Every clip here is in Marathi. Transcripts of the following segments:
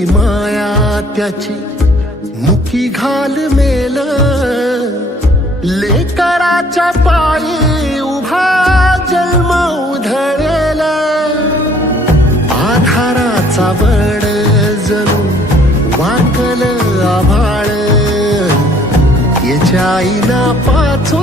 मुकी माया त्याची मुखी घाल मेल. लेकराच्या पायी उभा जन्म उधळेल. आधाराचा वड जणू वाकल आभाळ. याच्या आईना पाचो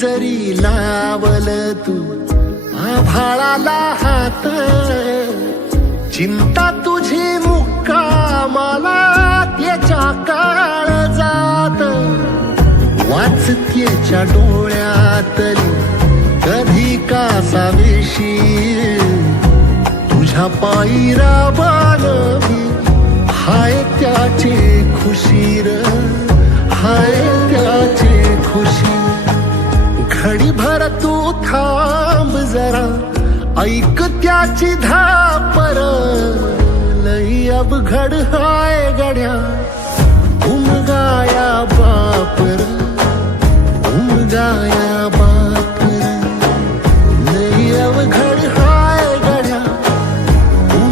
जरी लावल तू आभाळाला हात चिंता तुझी मुक्कामाला त्याच्या काळ जात. वाचतेच्या डोळ्यातली कधी कासावेशी तुझ्या पायी बाल हाय त्याचे खुशीर. थांब जरा ऐक त्याची धापर. लई अवघड हाय गड्या उमगाया बापर. उमगाया